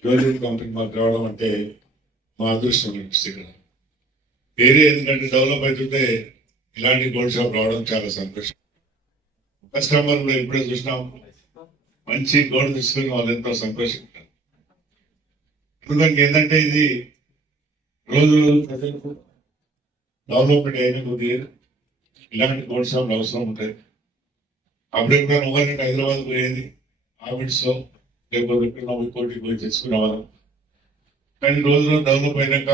Jewellery company మాకు రావడం అంటే మా అదృష్టం అనిపిస్తుంది. ఇక్కడ ఏరియా ఎందుకంటే డెవలప్ అవుతుంటే ఇలాంటి గోల్డ్ షాప్ రావడం చాలా సంతోషం. కస్టమర్ కూడా ఇప్పుడే చూసినాం, మంచి గోల్డ్ తీసుకుని వాళ్ళు ఎంతో సంతోషించారు. ఎందుకంటే ఏంటంటే ఇది రోజు ప్రజలకు డెవలప్మెంట్ అయిన కొద్దిగా ఇలాంటి గోల్డ్ షాప్లు అవసరం ఉంటాయి. అప్పుడు ఎప్పుడైనా మొబైల్ హైదరాబాద్ పోయేది ఆఫీస్ లో, లేకపోతే కోటికి పోయి తెచ్చుకునేవాళ్ళం. కానీ రోజులో డెవలప్ అయినాక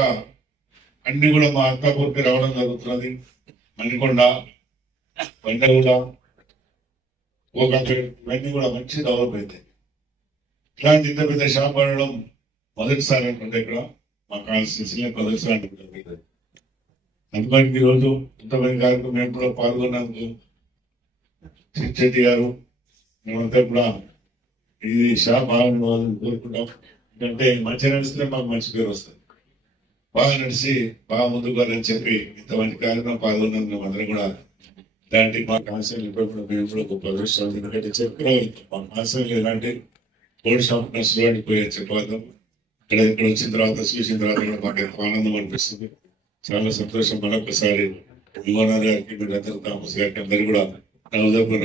అన్ని కూడా మా అత్తాపూర్కి రావడం జరుగుతున్నది. మణికొండ, బండగూడ, గోకాపేట ఇవన్నీ కూడా మంచి డెవలప్ అవుతాయి. ఇలాంటి ఇంత పెద్ద షాప్ పడడం మొదటిసారి అనుకుంటే ఇక్కడ మా కాన్స్టిట్యూన్సీలో మొదటిసారి అనుకుంటుంది. అందుకని ఈరోజు ఇంతమంది కార్యక్రమం మేము కూడా పాల్గొన్నందుకు చెట్టి గారు మేమంతా కూడా ఇది షాప్ బాగా కోరుకుంటాం. ఎందుకంటే మంచిగా నడిస్తే మాకు మంచి పేరు వస్తుంది. బాగా నడిచి బాగా ముందుకు అని చెప్పి ఇంతమంది కార్యక్రమం పాల్గొన్నందుకు మేమందరం కూడా ఇలాంటి మా కాన్సెప్ట్ ఇప్పుడు మేము కూడా గొప్ప అదృష్టం. ఎందుకంటే చెప్పిన మా కాన్సెప్ట్ ఇలాంటి గోల్డ్ షాప్ నష్టపడి పోయే చెప్పాలి. ఇక్కడ వచ్చిన తర్వాత చూసిన తర్వాత కూడా మాకు ఎంతో ఆనందం అనిపిస్తుంది. చాలా సంతోషం. మరొకసారి విమోనాథ్ గారికి, మీరందరూ థామస్ గారికి అందరూ కూడా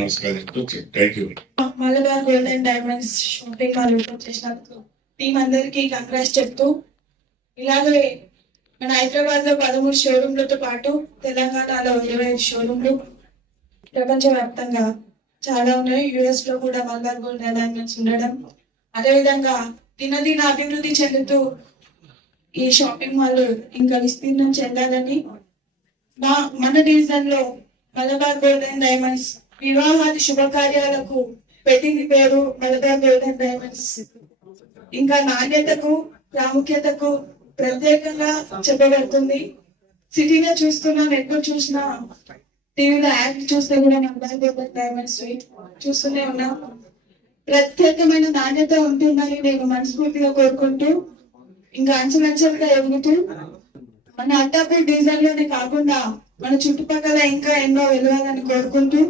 నమస్కారం. Thank you. Malabar gold and diamonds shopping mall open చేసినందుకు టీం అందరికి కంగ్రాట్స్ చెప్తూ, ఇలాగే మన హైదరాబాద్ లో 13 షోరూమ్లతో పాటు తెలంగాణలో 25 షోరూమ్లు, ప్రపంచవ్యాప్తంగా చాలా ఉన్నాయి. యుఎస్ లో కూడా మలబార్ గోల్డ్ అండ్ డైమండ్స్ ఉండడం, అదేవిధంగా దినదిన అభివృద్ధి చెందుతూ ఈ షాపింగ్ మాల్ ఇంకా విస్తీర్ణం చెందాలని మన డివిజన్ లో మలబార్ గోల్డ్ అండ్ డైమండ్స్ వివాహాది శుభకార్యాలకు పెట్టింది పేరు మలబార్ గోల్డ్ అండ్ డైమండ్స్. ఇంకా నాణ్యతకు, ప్రాముఖ్యతకు ప్రత్యేకంగా చెప్పబడుతుంది. సిటీలో చూస్తున్నాం, ఎక్కడ చూసినా టీవీలో యాడ్ చూస్తే కూడా మలబార్ గోల్డ్ అండ్ డైమండ్స్ చూస్తూనే ఉన్నాం. ప్రత్యేకమైన నాణ్యత ఉంటుందని నేను మనస్ఫూర్తిగా కోరుకుంటూ, ఇంకా అంచెలంచెలుగా ఎదుగుతూ మన అత్తాపూర్ డివిజన్ లోనే కాకుండా మన చుట్టుపక్కల ఇంకా ఎన్నో వెలవాలని కోరుకుంటూ,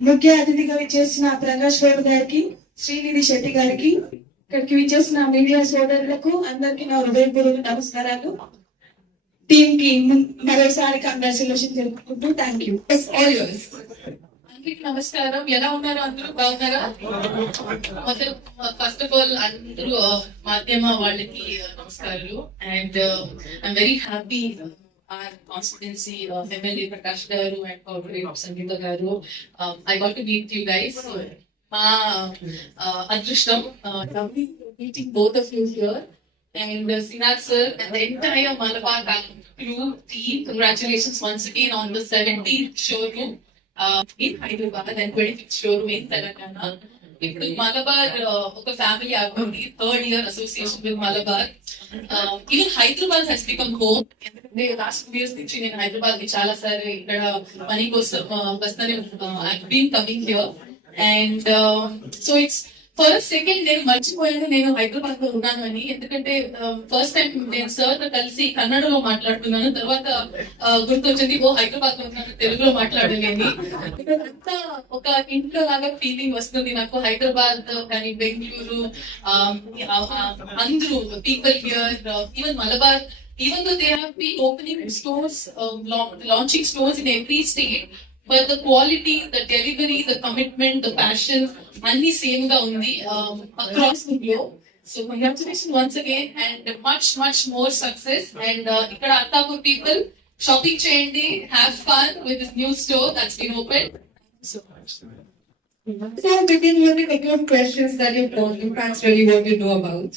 ముఖ్య అతిథిగా విచ్చేసిన ప్రకాష్ గౌడ్ గారికి, శ్రీనిధి శెట్టి గారికి, ఇక్కడికి విచ్చేసిన మీడియా సోదరులకు అందరికీ నా హృదయపూర్వక నమస్కారాలు. టీమ్ కి మరోసారి కంగ్రాచులేషన్ తెలుపుకుంటూ థ్యాంక్ యూ. అందరికి నమస్కారం. ఎలా ఉన్నారు? అందరూ బాగున్నారా? ఫస్ట్ ఆఫ్ ఆల్ అందరూ మాధ్యమ వాళ్ళకి నమస్కారాలు. And I'm very happy our constituency MLA Prakash garu and corporate Sangeeta garu, I got to meet you guys. Ma adrishtam lovely meeting both of you here, and Sinath sir and the entire Malabar crew team, congratulations once again on the 17th showroom in Hyderabad and 25th showroom in Telangana. ఇప్పుడు మలబార్ ఒక family అయిపోయింది. 3rd year association with మలబార్. Even Hyderabad has become home. ఎందుకంటే last 2 years నుంచి నేను హైదరాబాద్ కి చాలా సార్లు ఇక్కడ పని కోసం వస్తానే I been coming here. And so it's first second నేను మర్చిపోయాను నేను హైదరాబాద్ లో ఉన్నాను అని. ఎందుకంటే ఫస్ట్ టైం నేను సార్ తో కలిసి కన్నడలో మాట్లాడుతున్నాను, తర్వాత గుర్తొచ్చింది ఓ హైదరాబాద్ లో ఉన్నాను, తెలుగులో మాట్లాడలేని. అంతా ఒక ఇంట్లో లాగా ఫీలింగ్ వస్తుంది నాకు. హైదరాబాద్ కానీ బెంగళూరు, అందరూ people here, even Malabar, even though they have been opening stores, launching stores in every state, but the quality, the delivery, the commitment, the passion, anni same ga undi across the globe. So congratulations once again and much more success. And ikkada Attapur people shopping cheyandi, have fun with this new store that's been opened. So much. So begin with a couple of questions that you perhaps really want to know about.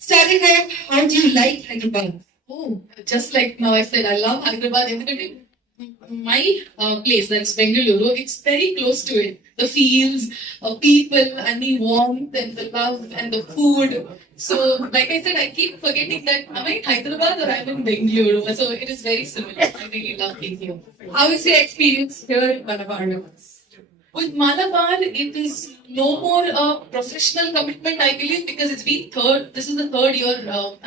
Starting out, how do you like Hyderabad? Oh, just like now I said, I love Hyderabad. ఎందుకంటే my place, that's Bengaluru, it's very close to it. The fields, people, and the warmth and the love and the food. So, like I said, I keep forgetting that am I in Hyderabad or I'm in Bengaluru. So it is very similar. I really love being here. How is your experience here in Malabar? With Malabar, it is no more a professional commitment, I believe, because this is the 3rd year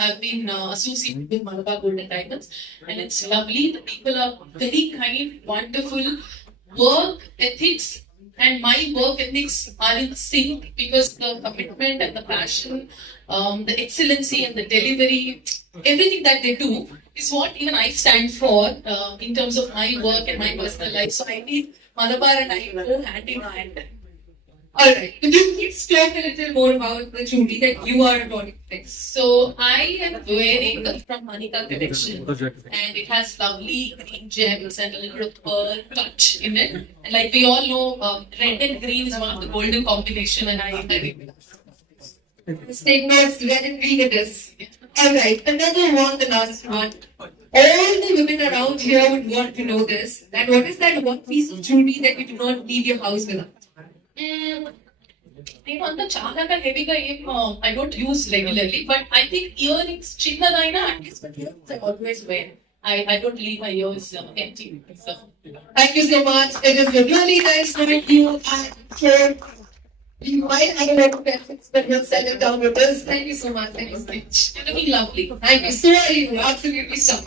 I've been associated with Malabar Gold and Diamonds, and it's lovely. The people are very kind, wonderful, work ethics, and my work ethics are in sync because the commitment and the passion, the excellency and the delivery, everything that they do is what even I stand for in terms of my work and my personal life. So I think Malabar and I go hand in hand. All right. Could you please talk a little more about the jewelry that you are adorning next? So I am wearing from Manika collection, and it has lovely green gems and a little bit of pearl touch in it. And like we all know, red and green is one of the golden combination, and I Let's take notes. Red and green it is. All right. Another one, the last one. All the women around here would want to know this. That what is that one piece of jewelry that you do not leave your house without? నేను అంతా చాలా హెవీగా ఏం I don't use regularly but I think ear rings చిన్నదైనా at least I always wear I don't leave my ears empty. So Thank you so much. It is really nice to meet you. I'm sure you might have a lot of questions, but you'll send it down with us. Thank you so much. Thank you so much. you're looking lovely. Thank you. So are you. Absolutely so.